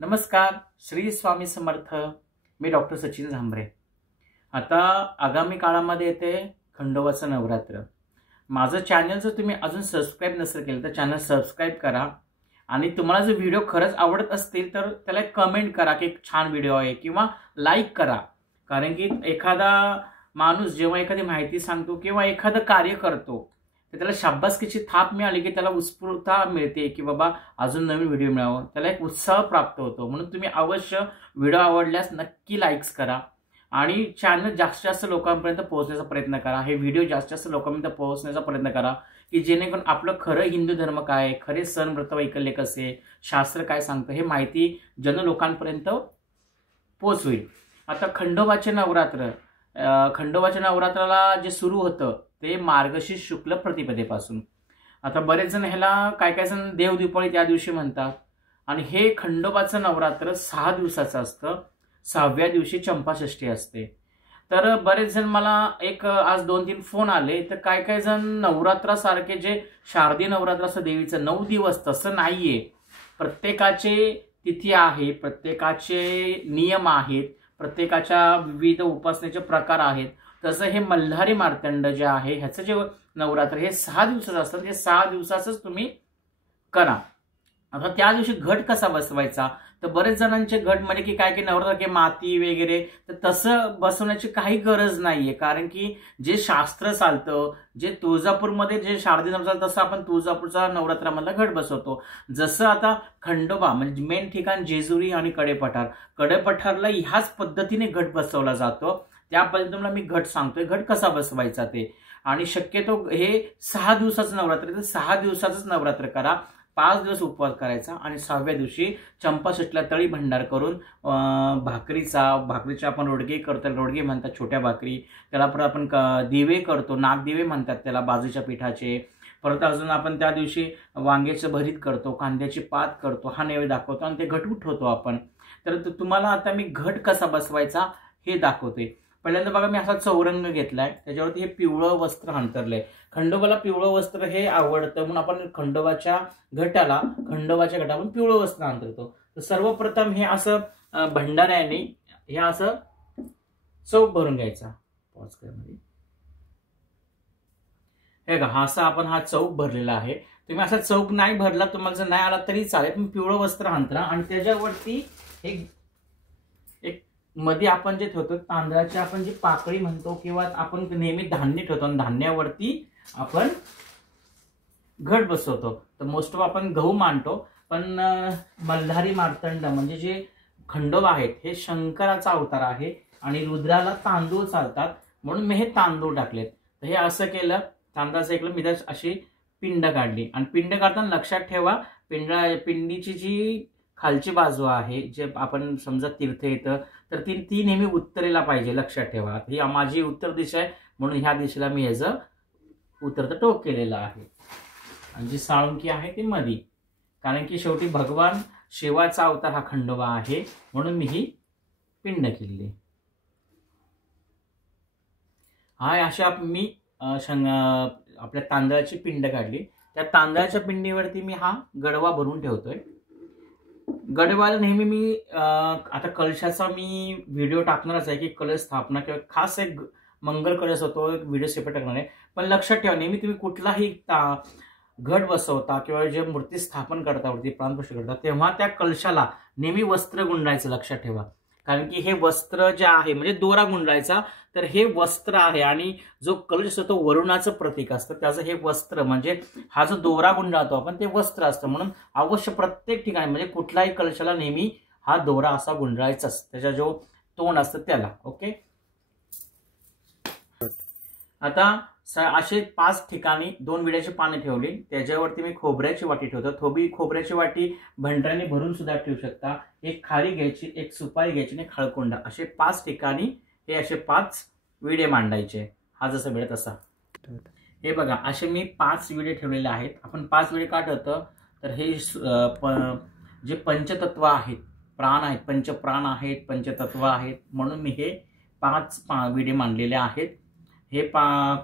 नमस्कार, श्री स्वामी समर्थ। मी डॉक्टर सचिन झांबरे। आता आगामी काळामध्ये येते खंडोबाचं नवरात्र। माझं चॅनल जर तुम्ही अजून सबस्क्राइब नसेल केलं तर चॅनल सबस्क्राइब करा आणि तुम्हाला जर व्हिडिओ खरंच आवडत असतील तर त्याला कमेंट करा की छान व्हिडिओ आहे किंवा लाईक करा। कारण की एखादा माणूस जेव्हा एखादी माहिती सांगतो किंवा एखादं कार्य करतो तर त्याला शाबासकीची थाप मिळाली की त्याला उत्स्फूर्तता मिळते की बाबा अजून नवीन व्हिडिओ मिळावं, त्याला एक उत्साह प्राप्त होतो। म्हणून तुम्ही अवश्य व्हिडिओ आवडल्यास नक्की लाईक्स करा आणि चॅनल जास्तीत जास्त लोकांपर्यंत पोहोचण्याचा प्रयत्न करा। हे व्हिडिओ जास्तीत जास्त लोकांपर्यंत पोहोचण्याचा प्रयत्न करा की जेणेकरून आपलं खरं हिंदू धर्म काय आहे, खरे सण व्रत वैकल्य कसे, शास्त्र काय सांगतं हे माहिती जन लोकांपर्यंत पोहोचवेल। आता खंडोबाचे नवरात्राला जे सुरू होतं ते मार्गशीर्ष शुक्ल प्रतिपदेपासून। आता बरेच जण ह्याला काय जण देवदीपावली त्या दिवशी म्हणतात आणि हे खंडोबाचं नवरात्र 6 दिवसाचं असतं। 6व्या दिवशी चंपाषष्ठी असते। तर बरेच जण मला आज 2-3 फोन आले तर काय जण नवरात्रासारखे जे शारदीय नवरात्र असं देवीचं 9 दिवस तसं नाहीये। प्रत्येकाचे तिथी आहे, प्रत्येकाचे नियम आहेत, प्रत्येकाच्या विविध उपासनेचे प्रकार आहेत। तसं हे मल्हारी मार्तंड जे आहे ह्याचं जे नवरात्र हे 6 दिवसाचं असतं, हे 6 दिवसाचंच तुम्ही करा। आता त्या दिवशी घट कसा बसवायचा तर बरेच जणांचे घट म्हणजे की काय की नवरात्र माती वगैरे, तर तसं बसवण्याची काही गरज नाहीये। कारण की जे शास्त्र चालतं, जे तुळजापूरमध्ये जे शारदीय नवरात्र तसं आपण तुळजापूरचा नवरात्रामधला घट बसवतो। जसं आता खंडोबा म्हणजे मेन ठिकाण जेजुरी आणि कडेपठारला ह्याच पद्धतीने घट बसवला जातो। त्या पद्धतीने मी घट सांगतोय घट कसा बसवायचा ते। आणि शक्यतो हे 6 दिवसाचं नवरात्र, तर 6 दिवसाचंच नवरात्र करा। 5 दिवस उपवास करायचा आणि 6व्या दिवशी चंपाषष्ठीला तळी भंडार करून भाकरीच्या आपण रोडगे करतो, रोडगे म्हणतात छोट्या भाकरी, त्याला परत आपण दिवे करतो, नागदिवे म्हणतात त्याला बाजूच्या पिठाचे। परत अजून आपण त्या दिवशी वांग्याचं भरीत करतो, कांद्याची पात करतो, हा नैवेद्य दाखवतो आणि ते घट उठवतो आपण। तर तुम्हाला आता मी घट कसा बसवायचा हे दाखवते। पहिल्यांदा बघा मी असा चौरंग घेतलाय, त्याच्यावरती हे पिवळं वस्त्र अंतरलंय। खंडोबाला पिवळं वस्त्र हे आवडतं म्हणून आपण खंडोबाच्या घटावर पिवळं वस्त्र अंतरतो। तर सर्वप्रथम हे असं भंडाऱ्याने हे असं चौक भरून घ्यायचा। पॉज करमध्ये हे बघा हा असा आपण हा चौक भरलेला आहे। तुम्ही असा चौक नाही भरला, तुम्हाला जर नाही आला तरी चालेल, तुम्ही पिवळं वस्त्र अंतरा आणि त्याच्यावरती एक मध्ये आपण जे ठेवतो तांदळाची आपण जी पाकळी म्हणतो किंवा आपण नेहमी धान्य ठेवतो आणि धान्यावरती आपण घट बसवतो। तर मोस्ट ऑफ आपण गहू मांडतो, पण मल्हारी मार्तंड म्हणजे जे खंडोबा आहेत हे शंकराचा अवतार आहे आणि रुद्राला तांदूळ चालतात म्हणून मी हे तांदूळ टाकलेत। तर हे असं केलं, तांदळाचं ऐकलं मी अशी पिंड काढली आणि पिंड काढताना लक्षात ठेवा पिंडीची जी खालची बाजू आहे जे आपण समजा तीर्थ येतं तर ती नेहमी उत्तरेला पाहिजे, लक्षात ठेवा। ही माझी उत्तर दिशा आहे म्हणून ह्या दिशेला मी ह्याचं उत्तरचं टोक केलेलं आहे आणि जी साळुंकी आहे ती मधी, कारण की शेवटी भगवान शिवाचा अवतार हा खंडोबा आहे म्हणून मी ही पिंड केली। अशा मी आपल्या तांदळाची पिंड काढली। त्या तांदळाच्या पिंडीवरती मी हा गडवा भरून ठेवतोय। गडवाला नेहमी मी आता कलशाचा मी व्हिडिओ टाकणारच आहे की कलश स्थापना किंवा खास एक मंगल कलश होतो, एक व्हिडिओ सेपरेट टाकणार आहे। पण लक्षात ठेवा नेहमी तुम्ही कुठलाही घट बसवता किंवा जे मूर्ती स्थापन करता वरती प्राणप्रतिष्ठा करता तेव्हा त्या कलशाला नेहमी वस्त्र गुंडायचं, लक्षात ठेवा। कारण की हे वस्त्र जे आहे म्हणजे दोरा गुंडायचा, तर हे वस्त्र आहे आणि जो कलश असतो तो वरुणाचं प्रतीक असतं, त्याचं हे वस्त्र म्हणजे हा जो दोरा गुंडाळतो आपण ते वस्त्र असतं। म्हणून अवश्य प्रत्येक ठिकाणी म्हणजे कुठल्याही कलशाला नेहमी हा दोरा असा गुंडाळायचाच, त्याचा जो तोंड असतं त्याला। ओके, आता असे 5 ठिकाणी 2 विड्याची पाने ठेवली, त्याच्यावरती मी खोबऱ्याची वाटी ठेवतो। खोबऱ्याची वाटी भंडाऱ्याने भरून सुद्धा ठेवू शकता। एक खारी घ्यायची, एक सुपारी घ्यायची आणि खळकोंडा, असे 5 ठिकाणी हे असे 5 विडे मांडायचे। हा जसा वेळ तसा हे बघा असे मी 5 विडे ठेवलेले आहेत। आपण 5 विडे का ठेवतो तर हे जे पंचतत्व आहेत, प्राण आहेत, पंचप्राण आहेत, पंचतत्व आहेत म्हणून मी हे 5 विडे मांडलेले आहेत। हे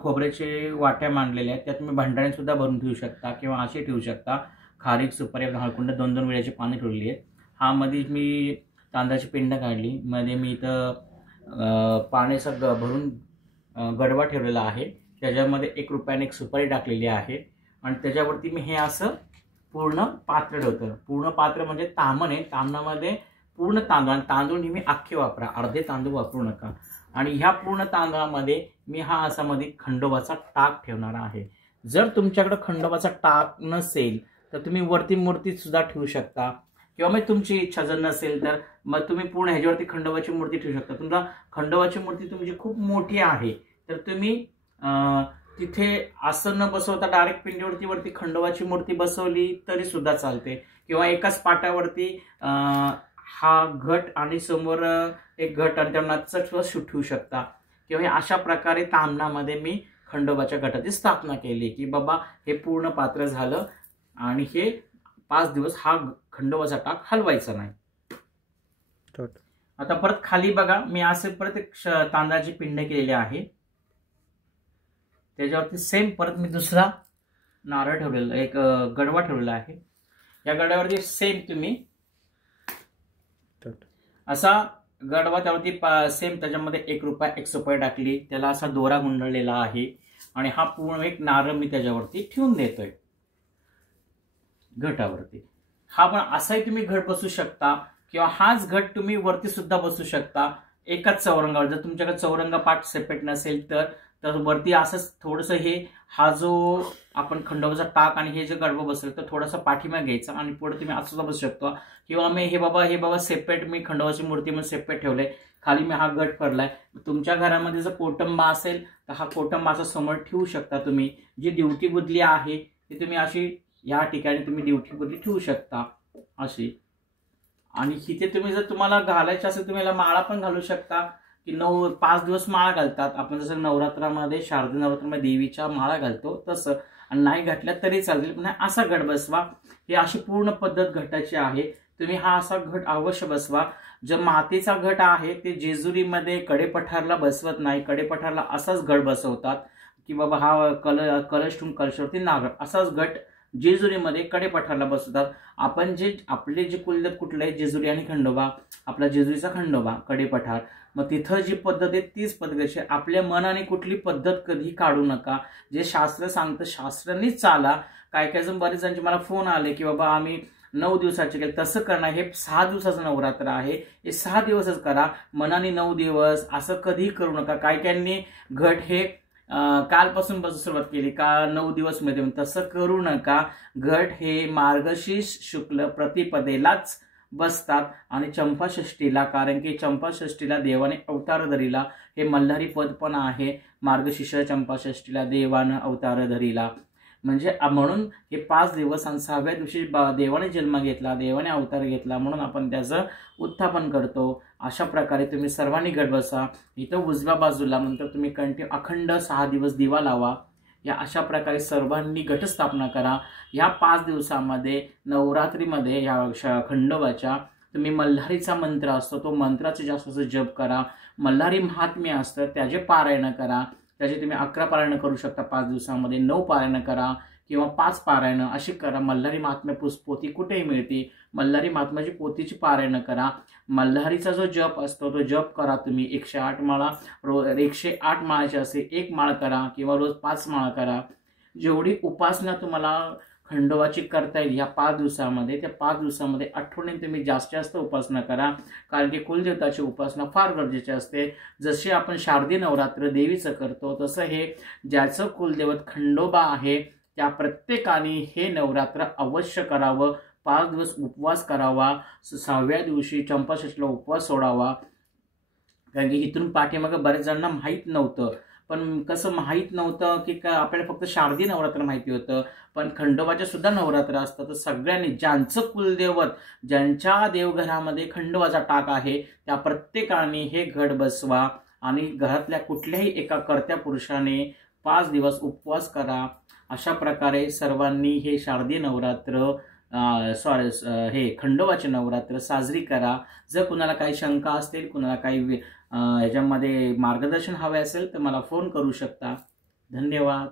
खोबऱ्याचे वाट्या मांडलेल्या आहेत, त्यात तुम्ही भंडाऱ्याने सुद्धा भरून ठेवू शकता किंवा असे ठेवू शकता। खारीक, सुपारी, हळकुंड 2-2 विड्याची पाने ठेवलेली आहेत। हा मध्ये मी तांदळाची पिंड काढली, मध्ये मी इथं पाण्याचा भरून गडवा ठेवलेला आहे, त्याच्यामध्ये 1 रुपयाने एक सुपारी टाकलेली आहे आणि त्याच्यावरती मी हे असं पूर्ण पात्र ठेवतो. पूर्ण पात्र म्हणजे तामण आहे, तामणामध्ये पूर्ण तांदूळ नेहमी अख्खे वापरा, अर्धे तांदूळ वापरू नका. आणि ह्या पूर्ण तांदळामध्ये मी हा असा मध्ये खंडोबाचा टाक ठेवणार आहे. जर तुमच्याकडे खंडोबाचा टाक नसेल तर तुम्ही वरती मूर्ती सुद्धा ठेवू शकता, किंवा मग तुमची इच्छा जर नसेल तर मग तुम्ही पूर्ण ह्याच्यावरती खंडोबाची मूर्ती ठेवू शकता. तुमचा खंडोबाची मूर्ती तुमची खूप मोठी आहे तर तुम्ही तिथे असं न बसवता डायरेक्ट पिंडीवरती वरती खंडोबाची मूर्ती बसवली तरी सुद्धा चालते, किंवा एकाच पाटावरती हा घट आणि समोर एक घट आणि त्यांना ठेवू शकता. किंवा अशा प्रकारे तामणामध्ये मी खंडोबाच्या घटाची स्थापना केली की बाबा हे पूर्ण पात्र झालं आणि हे 5 दिवस हा खंडोबाचा टाक हलवायचा नाही. आता परत खाली बघा, मी असे परत एक तांदळाची पिंड केलेली आहे, त्याच्यावरती सेम परत मी दुसरा नारळ ठेवलेला, एक गडवा ठेवलेला आहे. या गडव्यावरती सेम तुम्ही असा गडवा, त्यावरती सेम त्याच्यामध्ये 1 रुपया 1 सुपारी टाकली, त्याला असा दोरा गुंडळलेला आहे आणि हा पूर्ण एक नारळ मी त्याच्यावरती ठेवून देतोय घटावरती. हा पण असाही तुम्ही घट बसू शकता, किंवा हाच घट तुम्ही वरती सुद्धा बसू शकता एकाच चौरंगावर. जर तुमच्याकडे चौरंगा पाठ सेपरेट नसेल तर वरती असंच थोडंसं हे हा जो आपण खंडोबाचा टाक आणि हे जे गडवं बसेल तर थोडासा पाठीमागे घ्यायचा आणि पुढे तुम्ही असं बसू शकता. किंवा मी हे बाबा सेपरेट मी खंडोबाची मूर्ती म्हणून सेपरेट ठेवलंय, खाली मी हा गट करलाय. तुमच्या घरामध्ये जर कोटंबा असेल तर हा कोटंबा असा समोर ठेवू शकता. तुम्ही जी ड्युटी बुदली आहे ती तुम्ही अशी या ठिकाणी तुम्ही ड्युटी बुदली ठेवू शकता अशी. आणि इथे तुम्ही जर तुम्हाला घालायचं असेल तुम्ही याला माळा पण घालू शकता, की 5 दिवस माळा घालतात आपण, जसं नवरात्रामध्ये शारदीय नवरात्रामध्ये देवीच्या माळा घालतो तसं. आणि नाही घातल्या तरी चालतील, पण असा घट बसवा. ही अशी पूर्ण पद्धत घटाची आहे. तुम्ही हा असा घट अवश्य बसवा. जो मातीचा घट आहे ते जेजुरीमध्ये कडेपठारला बसवत नाही, कडेपठारला असाच घट बसवतात की बाबा हा कलश ठेवून कलशावरती नारळ, असाच घट जेजुरीमध्ये कडेपठारला बसवतात. आपण आपले जे कुलदेव कुठले आहे, जेजुरी आणि खंडोबा, आपला जेजुरीचा खंडोबा कडेपठार, मग तिथं जी पद्धत आहे तीच पद्धत. आपल्या मनाने कुठली पद्धत कधी काढू नका. जे शास्त्र सांगतं शास्त्रांनीच चाला. काय जण बरेच जणांचे मला फोन आले की बाबा आम्ही 9 दिवसाचे केले, तसं करणं. हे 6 दिवसाचं नवरात्र आहे, हे 6 दिवसच करा. मनाने 9 दिवस असं कधी करू नका. काय घट हे कालपासून बसून सुरुवात केली का 9 दिवस मध्ये, तसं करू नका. घट हे मार्गशीर्ष शुक्ल प्रतिपदेलाच बसतात आणि चंपाषष्ठीला, कारण की चंपाषष्ठीला देवाने अवतार धरिला. हे मल्हारी पद पण आहे, मार्गशीर्ष चंपाषष्ठीला देवानं अवतार धरिला. म्हणजे म्हणून हे 5 दिवस आणि 6व्या दिवशी देवाने जन्म घेतला, देवाने अवतार घेतला, म्हणून आपण त्याचं उत्थापन करतो. अशा प्रकारे तुम्ही सर्वांनी घट बसा. इथं उजव्या बाजूला नंतर तुम्ही अखंड 6 दिवस दिवा लावा. या अशा प्रकारे सर्वांनी घटस्थापना करा. या 5 दिवसामध्ये नवरात्रीमध्ये या खंडोबाच्या तुम्ही मल्हारीचा मंत्र असतो, तो मंत्राचे जास्त जप करा. मल्हारी महात्म्य असतं त्याचे पारायण करा. त्याचे तुम्ही 11 पारायण करू शकता 5 दिवसामध्ये, 9 पारायण करा किंवा 5 पारायण अशी करा. मल्हारी महात्म्य पोथी कुठेही मिळते, मल्हारी महात्म्याची पोथीची पारायण करा. मल्हारीचा जो जप असतो तो जप करा तुम्ही. 108 माळा, रोज 108 माळाची असेल 1 माळ करा किंवा रोज 5 माळा करा. जेवढी उपासना तुम्हाला खंडोबाची करता येईल या 5 दिवसामध्ये, त्या 5 दिवसामध्ये आठवणीने तुम्ही जास्त उपासना करा. कारण की कुलदेवताची उपासना फार गरजेची असते. जशी आपण शारदीय नवरात्र देवीचं करतो तसं हे ज्याचं कुलदैवत खंडोबा आहे त्या प्रत्येकाने हे नवरात्र अवश्य करावं. 5 दिवस उपवास करावा. 6व्या दिवशी चंपाषष्ठीला उपवास सोडावा. कारण की इथून पाठीमागं बऱ्याच जणांना माहीत नव्हतं. पण कसं माहीत नव्हतं की आपल्याला फक्त शारदीय नवरात्र माहिती होतं, पण खंडोबाच्या सुद्धा नवरात्र असतं. तर सगळ्यांनी ज्यांचं कुलदैवत, ज्यांच्या देवघरामध्ये खंडोबाचा टाक आहे त्या प्रत्येकाने हे घट बसवा आणि घरातल्या कुठल्याही एका कर्त्या पुरुषाने 5 दिवस उपवास करा. अशा प्रकारे सर्वांनी हे शारदीय नवरात्र हे खंडोबाचे नवरात्र साजरी करा. जर कुणाला काही शंका असतील, कुणाला काही ह्याच्यामध्ये मार्गदर्शन हवे असेल तर मला फोन करू शकता. धन्यवाद.